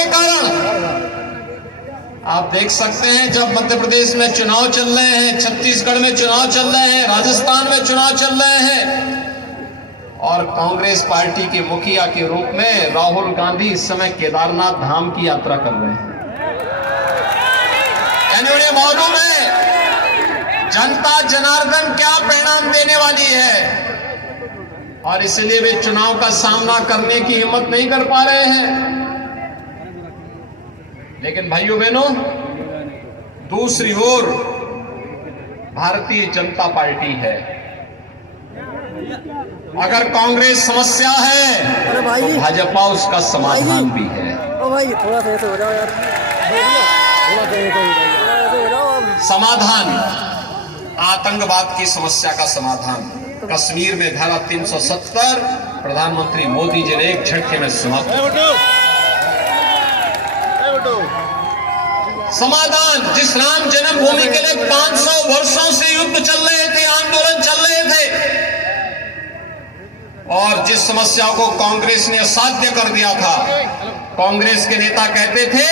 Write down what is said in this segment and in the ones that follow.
के कारण आप देख सकते हैं, जब मध्य प्रदेश में चुनाव चल रहे हैं, छत्तीसगढ़ में चुनाव चल रहे हैं, राजस्थान में चुनाव चल रहे हैं, और कांग्रेस पार्टी के मुखिया के रूप में राहुल गांधी इस समय केदारनाथ धाम की यात्रा कर रहे हैं। यानी उन्हें मालूम है जनता जनार्दन क्या परिणाम देने वाली है, और इसलिए वे चुनाव का सामना करने की हिम्मत नहीं कर पा रहे हैं। लेकिन भाइयों बहनों, दूसरी ओर भारतीय जनता पार्टी है। अगर कांग्रेस समस्या है तो भाजपा उसका समाधान भी है। थोड़ा सा ऐसे हो जाओ यार, समाधान आतंकवाद की समस्या का समाधान कश्मीर में धारा 370 प्रधानमंत्री मोदी जी ने एक झटके में समाप्त। समाधान जिस राम जन्मभूमि के लिए 500 वर्षों से युद्ध चल रहे थे, आंदोलन चल रहे थे, और जिस समस्या को कांग्रेस ने असाध्य कर दिया था। कांग्रेस के नेता कहते थे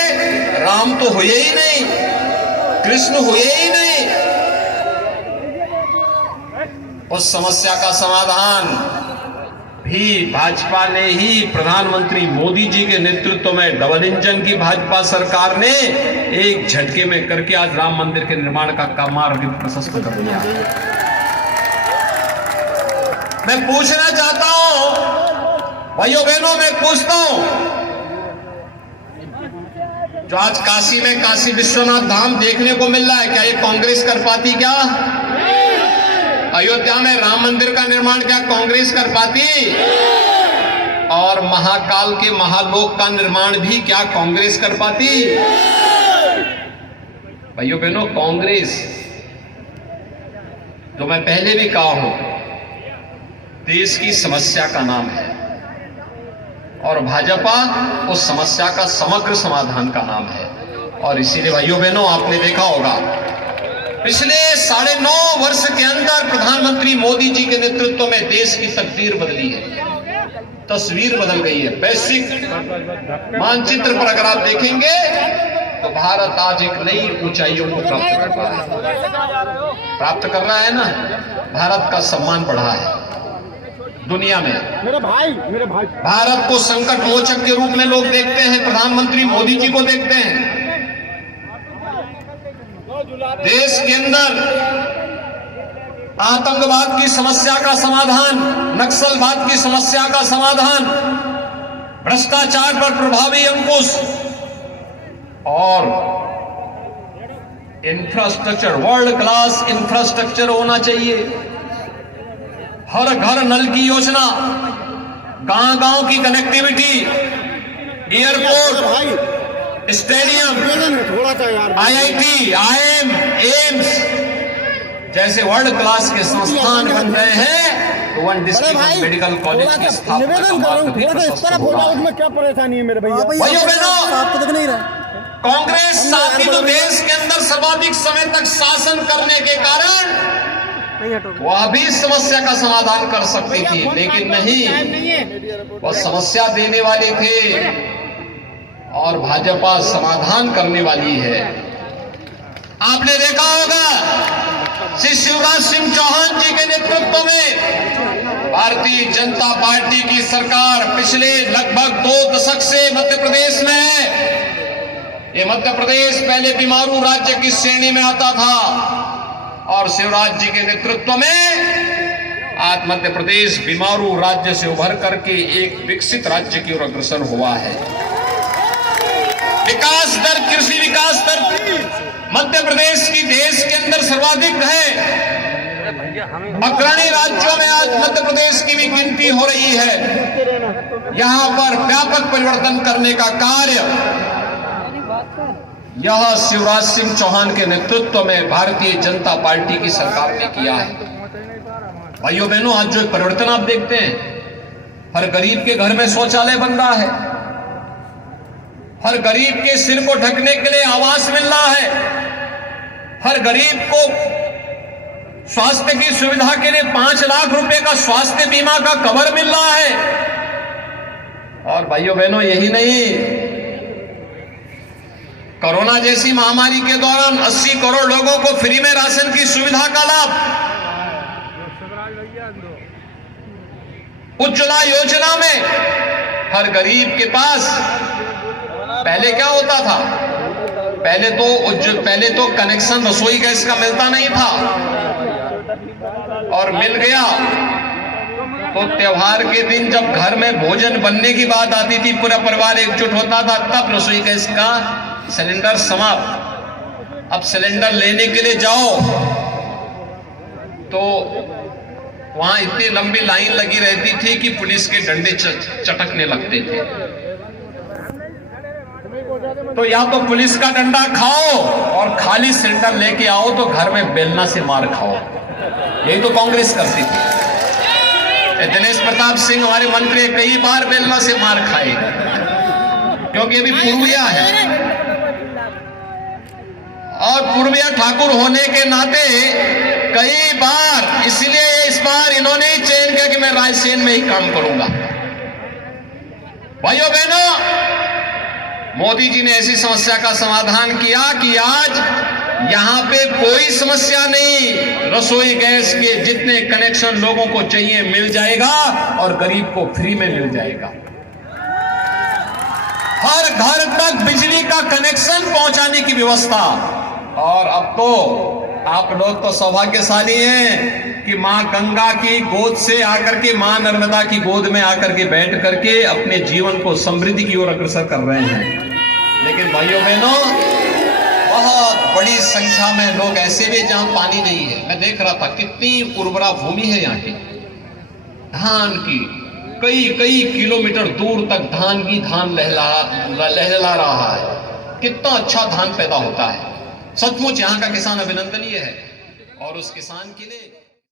राम तो हुए ही नहीं, कृष्ण हुए ही नहीं। उस समस्या का समाधान भी भाजपा ने ही, प्रधानमंत्री मोदी जी के नेतृत्व में डबल इंजन की भाजपा सरकार ने एक झटके में करके आज राम मंदिर के निर्माण का मार्ग प्रशस्त कर दिया। मैं पूछना चाहता हूं भाइयों बहनों, मैं पूछता हूं, जो आज काशी में काशी विश्वनाथ धाम देखने को मिल रहा है, क्या ये कांग्रेस कर पाती? क्या अयोध्या में राम मंदिर का निर्माण क्या कांग्रेस कर पाती? और महाकाल के महालोक का निर्माण भी क्या कांग्रेस कर पाती? भाइयों बहनों, कांग्रेस, जो मैं पहले भी कहा हूं, देश की समस्या का नाम है, और भाजपा उस समस्या का समग्र समाधान का नाम है। और इसीलिए भाइयों बहनों, आपने देखा होगा पिछले 9.5 वर्ष के अंदर प्रधानमंत्री मोदी जी के नेतृत्व में देश की तकदीर बदली है, तस्वीर बदल गई है। वैश्विक मानचित्र पर अगर आप देखेंगे तो भारत आज एक नई ऊंचाइयों को प्राप्त कर रहा है ना। भारत का सम्मान बढ़ा है दुनिया में। मेरे भाई भारत को संकट मोचक के रूप में लोग देखते हैं, प्रधानमंत्री मोदी जी को देखते हैं। देश के अंदर आतंकवाद की समस्या का समाधान, नक्सलवाद की समस्या का समाधान, भ्रष्टाचार पर प्रभावी अंकुश, और इंफ्रास्ट्रक्चर, वर्ल्ड क्लास इंफ्रास्ट्रक्चर होना चाहिए। हर घर नल की योजना, गांव-गांव की connectivity, airport, stadium, IIT, IIM, AIIMS जैसे वर्ल्ड क्लास के संस्थान बन रहे हैं, तो वन डिस्ट्रिक्ट मेडिकल कॉलेज की स्थापना का मार्ग भी प्रशस्त होगा। उसमें क्या परेशानी है मेरे भैया? भाइयों बहनों, आपको दिख नहीं रहा, कांग्रेस साथी तो देश के अंदर सर्वाधिक समय तक शासन करने के कारण वह भी समस्या का समाधान कर सकती थी, लेकिन नहीं, वह समस्या देने वाले थे और भाजपा समाधान करने वाली है। आपने देखा होगा श्री शिवराज सिंह चौहान जी के नेतृत्व में भारतीय जनता पार्टी की सरकार पिछले लगभग 2 दशक से मध्य प्रदेश में है। ये मध्य प्रदेश पहले बीमारू राज्य की श्रेणी में आता था, और शिवराज जी के नेतृत्व में आज मध्य प्रदेश बीमारू राज्य से उभर करके एक विकसित राज्य की ओर अग्रसर हुआ है। विकास दर, कृषि विकास दर मध्य प्रदेश की देश के अंदर सर्वाधिक है। अग्रणी राज्यों में आज मध्य प्रदेश की भी गिनती हो रही है। यहां पर व्यापक परिवर्तन करने का कार्य यह शिवराज सिंह चौहान के नेतृत्व में भारतीय जनता पार्टी की सरकार ने किया है। भाइयों बहनों, आज जो परिवर्तन आप देखते हैं, हर गरीब के घर में शौचालय बन रहा है, हर गरीब के सिर को ढकने के लिए आवास मिल रहा है, हर गरीब को स्वास्थ्य की सुविधा के लिए 5 लाख रुपए का स्वास्थ्य बीमा का कवर मिल रहा है। और भाइयों बहनों, यही नहीं, कोरोना जैसी महामारी के दौरान 80 करोड़ लोगों को फ्री में राशन की सुविधा का लाभ, उज्ज्वला योजना में हर गरीब के पास, पहले क्या होता था, पहले तो कनेक्शन रसोई गैस का मिलता नहीं था, और मिल गया तो त्योहार के दिन जब घर में भोजन बनने की बात आती थी, पूरा परिवार एकजुट होता था, तब रसोई गैस का सिलेंडर समाप्त। अब सिलेंडर लेने के लिए जाओ तो वहां इतनी लंबी लाइन लगी रहती थी कि पुलिस के डंडे चटकने लगते थे। तो या तो पुलिस का डंडा खाओ और खाली सिलेंडर लेके आओ तो घर में बेलना से मार खाओ। यही तो कांग्रेस करती थी। दिनेश प्रताप सिंह हमारे मंत्री कई बार बेलना से मार खाए, क्योंकि अभी पूर्विया है और पूर्विया ठाकुर होने के नाते कई बार, इसलिए इस बार इन्होंने ही चयन किया कि मैं रायसेन में ही काम करूंगा। भाइयों बहनों, मोदी जी ने ऐसी समस्या का समाधान किया कि आज यहां पे कोई समस्या नहीं, रसोई गैस के जितने कनेक्शन लोगों को चाहिए मिल जाएगा और गरीब को फ्री में मिल जाएगा। हर घर तक बिजली का कनेक्शन पहुंचाने की व्यवस्था। और अब तो आप लोग तो सौभाग्यशाली हैं कि मां गंगा की गोद से आकर के, मां नर्मदा की गोद में आकर के बैठ करके अपने जीवन को समृद्धि की ओर अग्रसर कर रहे हैं। लेकिन भाइयों बहनों, बहुत बड़ी संख्या में लोग ऐसे भी जहां पानी नहीं है, मैं देख रहा था कितनी उर्वरा भूमि है यहाँ की, धान की कई किलोमीटर दूर तक धान लहला रहा है। कितना अच्छा धान पैदा होता है। सचमुच यहाँ का किसान अभिनंदनीय है और उस किसान के लिए